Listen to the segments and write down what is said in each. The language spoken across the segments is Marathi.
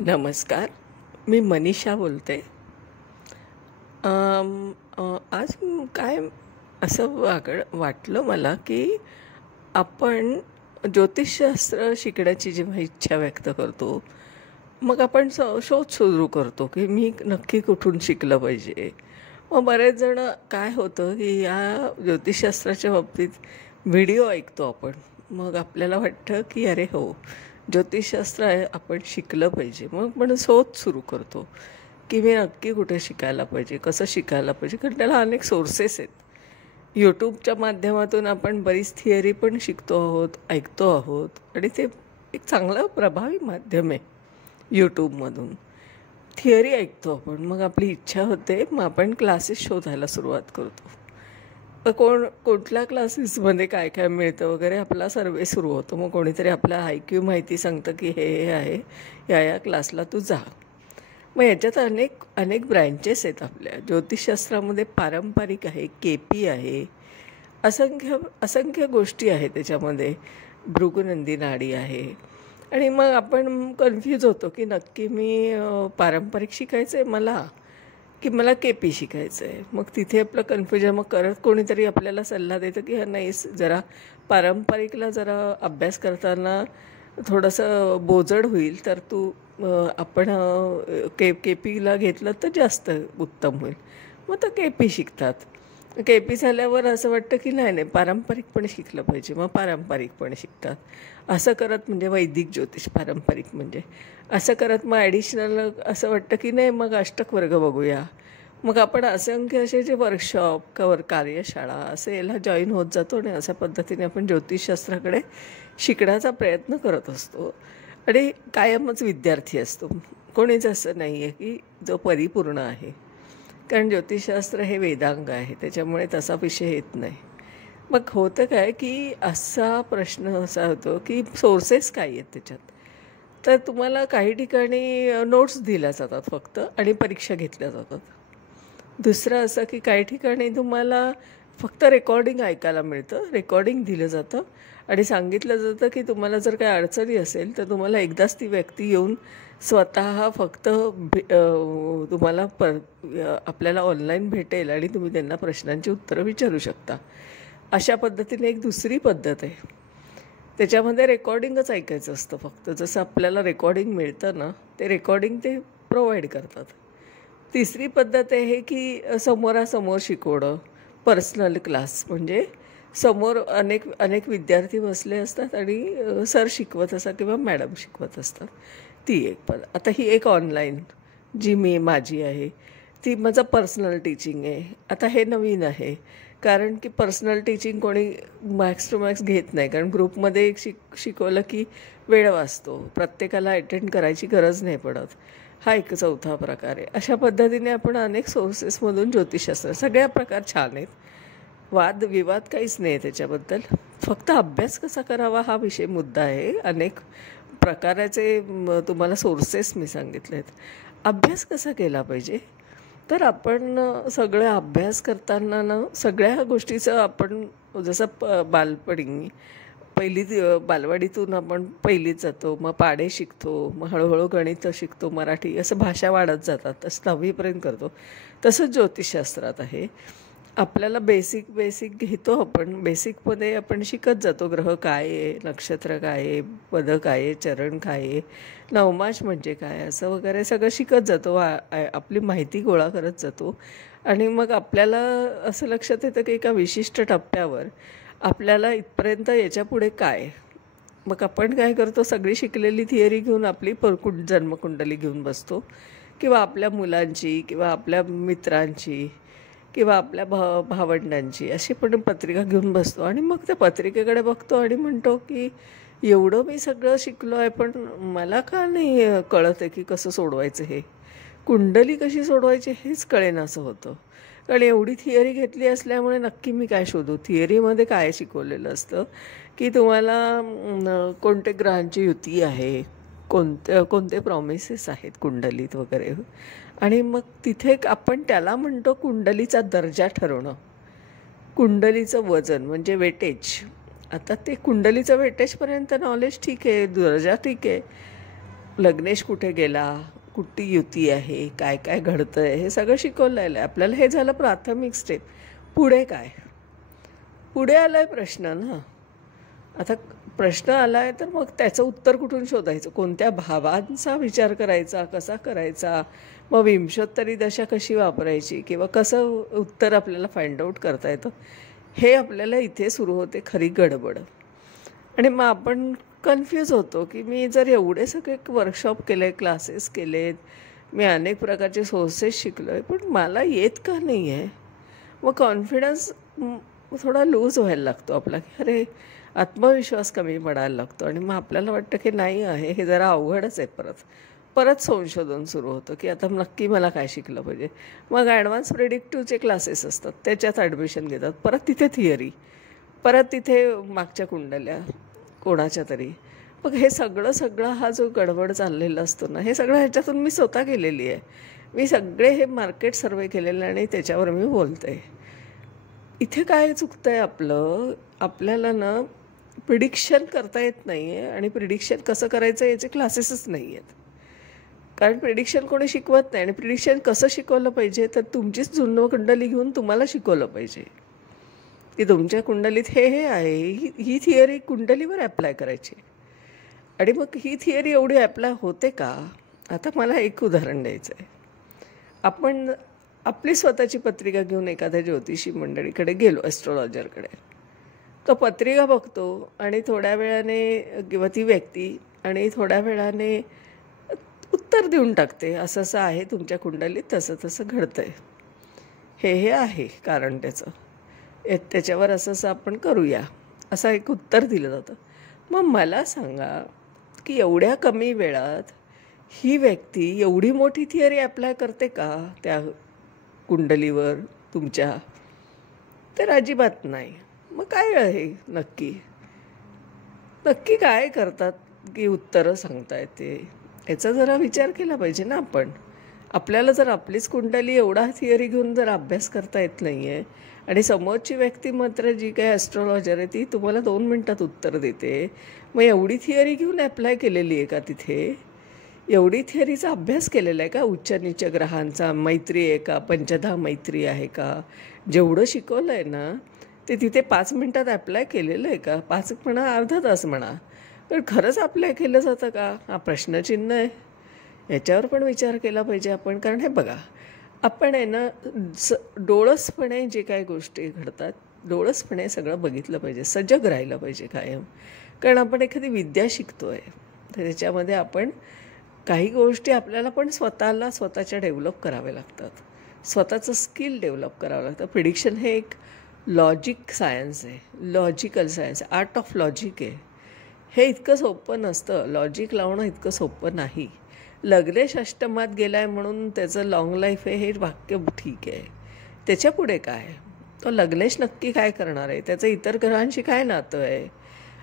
नमस्कार. मी मनीषा बोलते. आज काय असं वाटलं मला, की आपण ज्योतिषशास्त्र शिकण्याची जेव्हा इच्छा व्यक्त करतो, मग आपण शोध सुरू करतो, की मी नक्की कुठून शिकलं पाहिजे. मग बरेच जण काय होतं, की या ज्योतिषशास्त्राच्या बाबतीत व्हिडिओ ऐकतो आपण. मग आपल्याला वाटतं, की अरे हो, ज्योतिषशास्त्र आहे, आपण शिकलं पाहिजे. मग आपण शोध सुरू करतो, की मी नक्की कुठे शिकायला पाहिजे, कसं शिकायला पाहिजे, कारण त्याला अनेक सोर्सेस आहेत. यूट्यूबच्या माध्यमातून आपण बरीच थिअरी पण शिकतो आहोत, ऐकतो आहोत आणि ते एक चांगलं प्रभावी माध्यम आहे. यूट्यूबमधून थिअरी ऐकतो आपण, मग आपली इच्छा होते, मग आपण क्लासेस शोधायला सुरुवात करतो. कुठल्या क्लासेसमध्ये काय काय मिळतं वगैरे आपला सर्वे सुरू होतो. मग कोणीतरी आपला IQ माहिती सांगतं, की हे आहे, या क्लासला तू जा. मग याच्यात अनेक अनेक ब्रँचेस आहेत. आपल्या ज्योतिषशास्त्रामध्ये पारंपरिक आहे, KP आहे, असंख्य असंख्य गोष्टी आहेत त्याच्यामध्ये. भृगुनंदी नाडी आहे. आणि मग आपण कन्फ्यूज होतो, की नक्की मी पारंपरिक शिकायचं आहे मला, की मला KP शिकायचं आहे. मग तिथे आपलं कन्फ्युजन. मग करत कोणीतरी आपल्याला सल्ला देतं, की हा नाही, जरा पारंपरिकला जरा अभ्यास करताना थोडंसं बोजड होईल, तर तू आपण KPला घेतलं तर जास्त उत्तम होईल. मग तर KP शिकतात. KP झाल्यावर असं वाटतं, की नाही नाही, पारंपरिक पण शिकलं पाहिजे. मग पारंपरिक पण शिकतात. असं करत म्हणजे वैदिक ज्योतिष पारंपरिक म्हणजे असं करत मग ॲडिशनल असं वाटतं, की नाही, मग अष्टक वर्ग बघूया. मग आपण असंख्य असे जे वर्कशॉप कार्यशाळा असे याला जॉईन होत जातो आणि अशा पद्धतीने आपण ज्योतिषशास्त्राकडे शिकण्याचा प्रयत्न करत असतो. आणि कायमच विद्यार्थी असतो. कोणीच असं नाही आहे, की जो परिपूर्ण आहे. कारण ज्योतिषशास्त्र हे वेदांग आहे, त्याच्यामुळे तसा विषय येत नाही. मग होतं काय, की असा प्रश्न असा होतो, की सोर्सेस काय आहेत त्याच्यात. तर तुम्हाला काही ठिकाणी नोट्स दिल्या जातात फक्त आणि परीक्षा घेतल्या जातात. दुसरं असं, की काही ठिकाणी तुम्हाला फक्त रेकॉर्डिंग ऐकायला मिळतं, रेकॉर्डिंग दिलं जातं आणि सांगितलं जातं, की तुम्हाला जर काही अडचणी असेल तर तुम्हाला एकदाच ती व्यक्ती येऊन स्वतः फक्त तुम्हाला आपल्याला ऑनलाईन भेटेल आणि तुम्ही त्यांना प्रश्नांची उत्तरं विचारू शकता. अशा पद्धतीने एक दुसरी पद्धत आहे. त्याच्यामध्ये रेकॉर्डिंगच ऐकायचं असतं फक्त. जसं आपल्याला रेकॉर्डिंग मिळतं ना, ते रेकॉर्डिंग ते प्रोव्हाइड करतात. तिसरी पद्धत आहे, की समोरासमोर शिकवणं, पर्सनल क्लास. म्हणजे समोर अनेक अनेक विद्यार्थी बसले असतात आणि सर शिकवत असतात किंवा मॅडम शिकवत असतात. ती एक आता ही एक ऑनलाईन जी माझी आहे, ती माझं पर्सनल टीचिंग आहे. आता हे नवीन आहे, कारण की पर्सनल टीचिंग कोणी मॅक्स टू मॅक्स घेत नाही. कारण ग्रुपमध्ये शिकवलं की वेळ वाचतो, प्रत्येकाला अटेंड करायची गरज नाही पडत. हा एक चौथा प्रकार आहे. अशा पद्धतीने आपण अनेक सोर्सेसमधून ज्योतिषशास्त्र, सगळ्या प्रकार छान आहेत. वादविवाद काहीच नाही आहे त्याच्याबद्दल. फक्त अभ्यास कसा करावा हा विषय मुद्दा आहे. अनेक प्रकाराचे तुम्हाला सोर्सेस मी सांगितले आहेत. अभ्यास कसा केला पाहिजे, तर आपण सगळं अभ्यास करताना ना, सगळ्या गोष्टीचं आपण जसं बालपणी बालवाडीतून आपण पहिलीत जातो, मग पाढे शिकतो, मग हळूहळू गणित शिकतो, मराठी, असं भाषा वाढत जातात, तसं 10वीपर्यंत करतो. तसंच ज्योतिषशास्त्रात आहे. आपल्याला बेसिक घेतो आपण. बेसिकमध्ये आपण शिकत जातो, ग्रह काय आहे, नक्षत्र काय आहे, पद काय आहे, चरण काय आहे, नवमास म्हणजे काय, असं वगैरे सगळं शिकत जातो. आपली माहिती गोळा करत जातो. आणि मग आपल्याला असं लक्षात येतं, की एका विशिष्ट टप्प्यावर आपल्याला इथपर्यंत याच्यापुढे काय. मग आपण काय करतो, सगळी शिकलेली थिअरी घेऊन आपली जन्मकुंडली घेऊन बसतो, किंवा आपल्या मुलांची किंवा आपल्या मित्रांची किंवा आपल्या भावंडांची अशी पण पत्रिका घेऊन बसतो. आणि मग त्या पत्रिकेकडे बघतो आणि म्हणतो, की एवढं मी सगळं शिकलो आहे, पण मला का नाही कळत आहे की कसं सोडवायचं, हे कुंडली कशी सोडवायची हेच कळेनासं होतं. कारण एवढी थिअरी घेतली असल्यामुळे नक्की मी काय शोधू. थिअरीमध्ये काय शिकवलेलं असतं, की तुम्हाला कोणते ग्रहांची युती आहे, कोणते प्रॉमिसेस आहेत कुंडलीत वगैरे. आणि मग तिथे आपण त्याला म्हणतो कुंडलीचा दर्जा ठरवणं, कुंडलीचं वजन म्हणजे वेटेज. आता ते कुंडलीचं वेटेजपर्यंत नॉलेज ठीक आहे, दर्जा ठीक आहे, लग्नेश कुठे गेला, कुठली युती आहे, काय काय घडतं आहे, हे सगळं शिकवलेलं आहे आपल्याला. हे झालं प्राथमिक स्टेप. पुढे काय? पुढे आला आहे प्रश्न ना. आता प्रश्न आला आहे तर मग त्याचं उत्तर कुठून शोधायचं, कोणत्या भावांचा विचार करायचा, कसा करायचा, मग विंशोत्तरी दशा कशी वापरायची, किंवा कसं उत्तर आपल्याला फाइंड आऊट करता येतं, हे आपल्याला इथे सुरू होते खरी गडबड. आणि मग आपण कन्फ्यूज होतो की मी जर एवढे सगळे वर्कशॉप केले, क्लासेस केलेत, मी अनेक प्रकारचे सोर्सेस शिकलो आहे, पण मला येत का नाही आहे. मग कॉन्फिडन्स थोडा लूज व्हायला लागतो आपला, की अरे आत्मविश्वास कमी पडायला लागतो. आणि मग आपल्याला वाटतं की नाही आहे, हे जरा अवघडच आहे. परत संशोधन सुरू होतं की आता नक्की मला काय शिकलं पाहिजे. मग ॲडव्हान्स प्रेडिक्टिव्हचे क्लासेस असतात, त्याच्यात ॲडमिशन घेतात. परत तिथे थिअरी, परत तिथे मागच्या कुंडल्या कोणाच्या तरी. मग हे सगळं हा जो गडबड चाललेला असतो ना, हे सगळं ह्याच्यातून मी स्वतः केलेली आहे. मी सगळे हे मार्केट सर्वे केलेले आणि त्याच्यावर मी बोलते. इथे काय चुकतं आहे आपलं, आपल्याला ना प्रिडिक्शन करता येत नाही आहे. आणि प्रिडिक्शन कसं करायचं याचे क्लासेसच नाही आहेत. कारण प्रिडिक्शन कोणी शिकवत नाही. आणि प्रिडिक्शन कसं शिकवलं पाहिजे, तर तुमचीच जुन्नू कुंडली घेऊन तुम्हाला शिकवलं पाहिजे की तुमच्या कुंडलीत हे आहे. ही थिअरी कुंडलीवर ॲप्लाय करायची. आणि मग ही थिअरी एवढी ॲप्लाय होते का? आता मला एक उदाहरण द्यायचं आहे. आपण आपली स्वतःची पत्रिका घेऊन एखाद्या ज्योतिषी मंडळीकडे गेलो, ॲस्ट्रॉलॉजरकडे. तो पत्रिका बघतो आणि थोड्या वेळाने, किंवा ती व्यक्ती, आणि थोड्या वेळाने उत्तर देऊन टाकते, असं असं आहे तुमच्या कुंडलीत, तसं तसं घडतं आहे, हे आहे कारण त्याचं, त्याच्यावर असं असं आपण करूया, असं एक उत्तर दिलं जातं. मग मला सांगा की एवढ्या कमी वेळात ही व्यक्ती एवढी मोठी थिअरी ॲप्लाय करते का त्या कुंडलीवर तुमच्या? तर अजिबात नाही. मग काय आहे नक्की काय करतात की उत्तरं सांगता येते, याचा जरा विचार केला पाहिजे ना आपण. आपल्याला जर आपलीच कुंडली एवढा थिअरी घेऊन जर अभ्यास करता येत नाही आहे, आणि समोरची व्यक्ती मात्र जी काही ॲस्ट्रॉलॉजर आहे ती तुम्हाला 2 मिनटात उत्तर देते, मग एवढी थिअरी घेऊन ॲप्लाय केलेली आहे का तिथे? एवढी थिअरीचा अभ्यास केलेला आहे का? उच्च नीच ग्रहांचा मैत्री आहे का, पंचधा मैत्री आहे का, जेवढं शिकवलं आहे ना ते तिथे 5 मिनटात ॲप्लाय केलेलं आहे का? 5 म्हणा, अर्धा तास म्हणा, पण खरंच अप्लाय केलं जातं का? हा प्रश्नचिन्ह आहे. याच्यावर पण विचार केला पाहिजे आपण. कारण हे बघा, आपण आहे ना डोळसपणे जे काही गोष्टी घडतात, डोळसपणे सगळं बघितलं पाहिजे, सजग राहिलं पाहिजे कायम. कारण आपण एखादी विद्या शिकतो आहे, तर त्याच्यामध्ये आपण काही गोष्टी आपल्याला पण स्वतःच्या डेव्हलप कराव्या लागतात, स्वतःचं स्किल डेव्हलप करावं लागतं. प्रिडिक्शन हे एक लॉजिक सायन्स आहे, लॉजिकल सायन्स आहे, आर्ट ऑफ लॉजिक आहे. हे इतकं सोपं नसतं, लॉजिक लावणं इतकं सोपं नाही. लग्नेश अष्टमात गेला आहे म्हणून त्याचं लाँग लाईफ आहे हे वाक्य ठीक आहे, त्याच्या पुढे काय? तो लग्नेश नक्की काय करणार आहे, त्याचं इतर ग्रहांशी काय नातं आहे,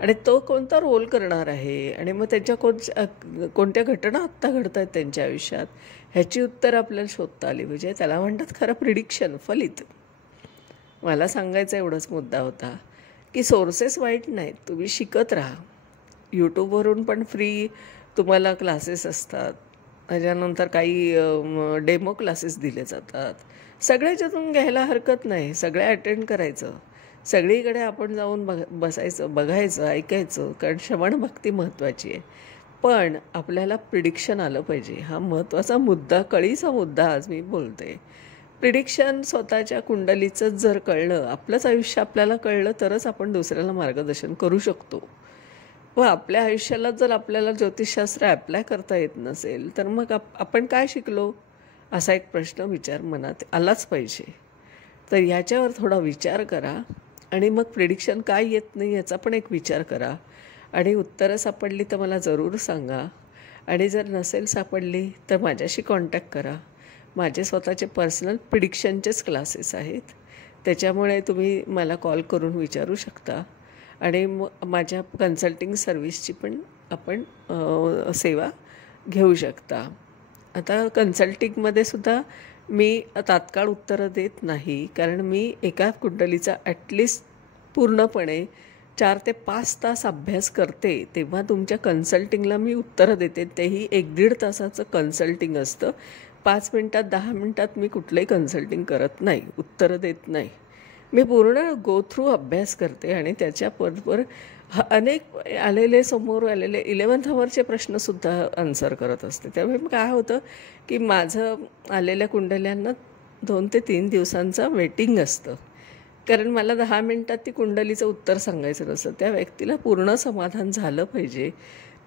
आणि तो कोणता रोल करणार आहे, आणि मग त्यांच्या कोणत्या घटना आत्ता घडत आहेत त्यांच्या आयुष्यात, ह्याची उत्तरं आपल्याला शोधता आली पाहिजे. त्याला म्हणतात खरं प्रिडिक्शन, फलित. मला सांगायचा एवढाच मुद्दा होता की सोर्सेस वाईट नाहीत, तुम्ही शिकत राहा. यूट्यूबवरून पण फ्री तुम्हाला क्लासेस असतात, त्याच्यानंतर काही डेमो क्लासेस दिले जातात. सगळ्याच्यातून घ्यायला हरकत नाही, सगळ्या अटेंड करायचं, सगळीकडे आपण जाऊन बसायचं, बघायचं, ऐकायचं. कारण श्रवणभक्ती महत्त्वाची आहे. पण आपल्याला प्रिडिक्शन आलं पाहिजे, हा महत्त्वाचा मुद्दा, कळीचा मुद्दा आज मी बोलते. प्रिडिक्शन स्वतःच्या कुंडलीचंच जर कळलं, आपलंच आयुष्य आपल्याला कळलं, तरच आपण दुसऱ्याला मार्गदर्शन करू शकतो. व आपल्या आयुष्याला जर आपल्याला ज्योतिषशास्त्र ॲप्लाय करता येत नसेल, तर मग आपण काय शिकलो, असा एक प्रश्न मनात आलाच पाहिजे. तर ह्याच्यावर थोडा विचार करा. आणि मग प्रिडिक्शन काय येत नाही याचा पण एक विचार करा. आणि उत्तरं सापडली तर मला जरूर सांगा. आणि जर नसेल सापडली तर माझ्याशी कॉन्टॅक्ट करा. माझे स्वतःचे पर्सनल प्रिडिक्शनचेच क्लासेस आहेत, त्याच्यामुळे तुम्ही मला कॉल करून विचारू शकता. आणि माझ्या कन्सल्टिंग सर्व्हिसची पण आपण सेवा घेऊ शकता. आता कन्सल्टिंगमध्ये सुद्धा मी तात्काळ उत्तरं देत नाही, कारण मी एका कुंडलीचा ॲटलिस्ट पूर्णपणे 4 ते 5 तास अभ्यास करते तेव्हा तुमच्या कन्सल्टिंगला मी उत्तरं देते. तेही 1-1.5 तासाचं कन्सल्टिंग असतं. 5 मिनटात 10 मिनटात मी कुठलंही कन्सल्टिंग करत नाही, उत्तरं देत नाही. मी पूर्ण गो थ्रू अभ्यास करते आणि त्याच्याबरोबर अनेक समोर आलेले 11th हवरचे प्रश्नसुद्धा आन्सर करत असते. त्यामुळे मग काय होतं की माझं आलेल्या कुंडल्यांना 2 ते 3 दिवसांचं वेटिंग असतं. कारण मला 10 मिनटात ती कुंडलीचं उत्तर सांगायचं नसतं. त्या व्यक्तीला पूर्ण समाधान झालं पाहिजे.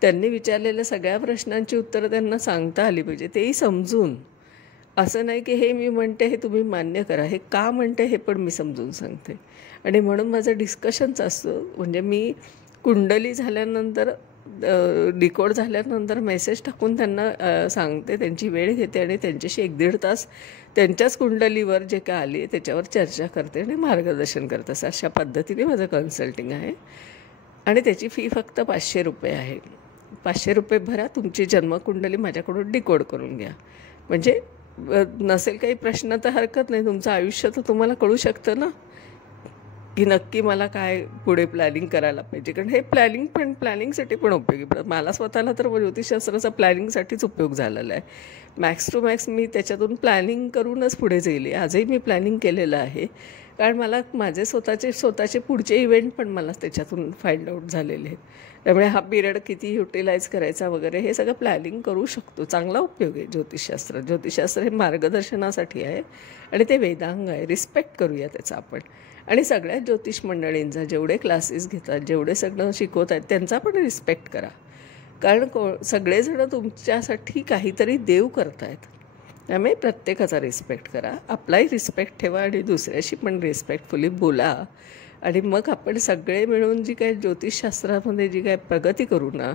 त्यांनी विचारलेल्या सगळ्या प्रश्नांची उत्तरं त्यांना सांगता आली पाहिजे, तेही समजून. असं नाही की हे मी म्हणते हे तुम्ही मान्य करा, हे का म्हणते हे पण मी समजून सांगते. आणि म्हणून माझं डिस्कशनच असतं. म्हणजे मी कुंडली झाल्यानंतर डिकोड झाल्यानंतर मेसेज टाकून त्यांना सांगते, त्यांची वेळ घेते आणि त्यांच्याशी 1-1.5 तास त्यांच्याच कुंडलीवर जे काय आली त्याच्यावर चर्चा करते आणि मार्गदर्शन करते. अशा पद्धतीने माझं कन्सल्टिंग आहे आणि त्याची फी फक्त ₹500 आहे. ₹500 भरा, तुमची जन्मकुंडली माझ्याकडून डिकोड करून घ्या. म्हणजे नसेल काही प्रश्न तर हरकत नाही, तुमचं आयुष्य तर तुम्हाला कळू शकतं ना की नक्की मला काय पुढे प्लॅनिंग करायला पाहिजे. कारण हे प्लॅनिंगसाठी पण उपयोगी पडतं. मला स्वतःला तर ज्योतिषशास्त्राचा प्लॅनिंगसाठीच उपयोग झालेला आहे. मॅक्स टू मॅक्स मी त्याच्यातून प्लॅनिंग करूनच पुढे गेले. आजही मी प्लॅनिंग केलेलं आहे. कारण मला माझे स्वतःचे पुढचे इव्हेंट पण मला त्याच्यातून फाइंड आउट झालेले आहेत. त्यामुळे हा पिरियड किती युटिलाइज करायचा वगैरे हे सगळं प्लॅनिंग करू शकतो. चांगला उपयोग आहे ज्योतिषशास्त्र. ज्योतिषशास्त्र हे मार्गदर्शनासाठी आहे आणि ते वेदांग आहे. रिस्पेक्ट करूया त्याचा आपण. आणि सगळ्या ज्योतिष मंडळींचा जेवढे क्लासेस घेतात, जेवढे सगळं शिकवत आहेत त्यांचा पण रिस्पेक्ट करा. कारण सगळेजणं तुमच्यासाठी काहीतरी देव करत आहेत. त्यामुळे प्रत्येकाचा रिस्पेक्ट करा, आपलाही रिस्पेक्ट ठेवा आणि दुसऱ्याशी पण रिस्पेक्टफुली बोला. आणि मग आपण सगळे मिळून जी काय ज्योतिषशास्त्रामध्ये जी काय प्रगती करू ना,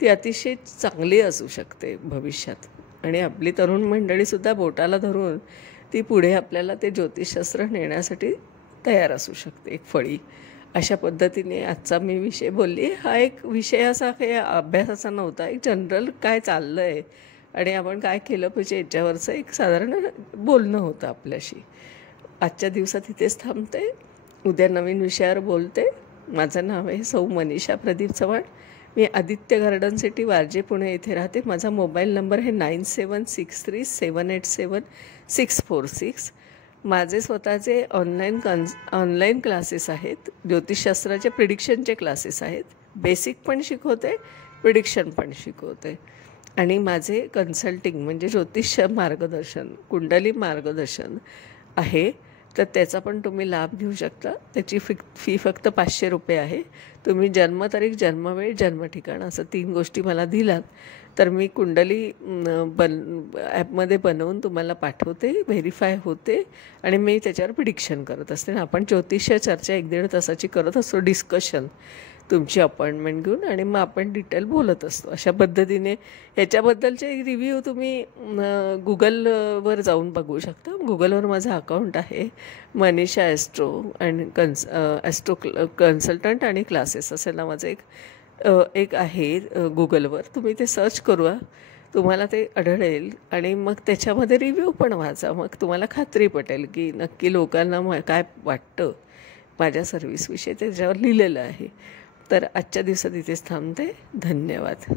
ती अतिशय चांगली असू शकते भविष्यात. आणि आपली तरुण मंडळीसुद्धा बोटाला धरून ती पुढे आपल्याला ते ज्योतिषशास्त्र नेण्यासाठी तयार असू शकते, एक फळी. अशा पद्धतीने आजचा मी विषय बोलली. हा एक विषय असा काही अभ्यासाचा नव्हता, एक जनरल काय चाललं आहे आणि आपण काय केलं पाहिजे याच्यावरचं एक साधारण बोलणं होतं आपल्याशी. आजच्या दिवसात इथेच थांबते. उद्या नवीन विषयावर बोलते. माझं नाव आहे सौ मनीषा प्रदीप चव्हाण. मी आदित्य गार्डन सिटी, वारजे, पुणे येथे राहते. माझा मोबाईल नंबर आहे 9763787646. माझे स्वतःचे ऑनलाईन क्लासेस आहेत. ज्योतिषशास्त्राचे प्रिडिक्शनचे क्लासेस आहेत. बेसिक पण शिकवते, प्रिडिक्शन पण शिकवते. आणि माझे कन्सल्टिंग म्हणजे ज्योतिष मार्गदर्शन, कुंडली मार्गदर्शन आहे. तर त्याचा पण तुम्ही लाभ घेऊ शकता. त्याची फी फक्त ₹500 आहे. तुम्ही जन्मतारीख, जन्मवेळ, जन्मठिकाण असं 3 गोष्टी मला दिलात तर मी कुंडली ॲपमध्ये बनवून तुम्हाला पाठवते, व्हेरीफाय होते आणि मी त्याच्यावर प्रिडिक्शन करत असते. आपण ज्योतिष चर्चा 1-1.5 तासाची करत असतो, डिस्कशन, तुमची अपॉइंटमेंट घेऊन, आणि मग आपण डिटेल बोलत असतो. अशा पद्धतीने ह्याच्याबद्दलचे रिव्ह्यू तुम्ही गुगलवर जाऊन बघू शकता. गुगलवर माझं अकाउंट आहे Manisha Austro and Austro consultant आणि क्लासेस असं नावाचं एक आहे गुगलवर. तुम्ही ते सर्च करूया, तुम्हाला ते आढळेल आणि मग त्याच्यामध्ये रिव्ह्यू पण वाचा. मग तुम्हाला खात्री पटेल की नक्की लोकांना काय वाटतं माझ्या सर्व्हिसविषयी, त्याच्यावर लिहिलेलं आहे. तर आजच्या दिवसात इथेच थांबते. धन्यवाद.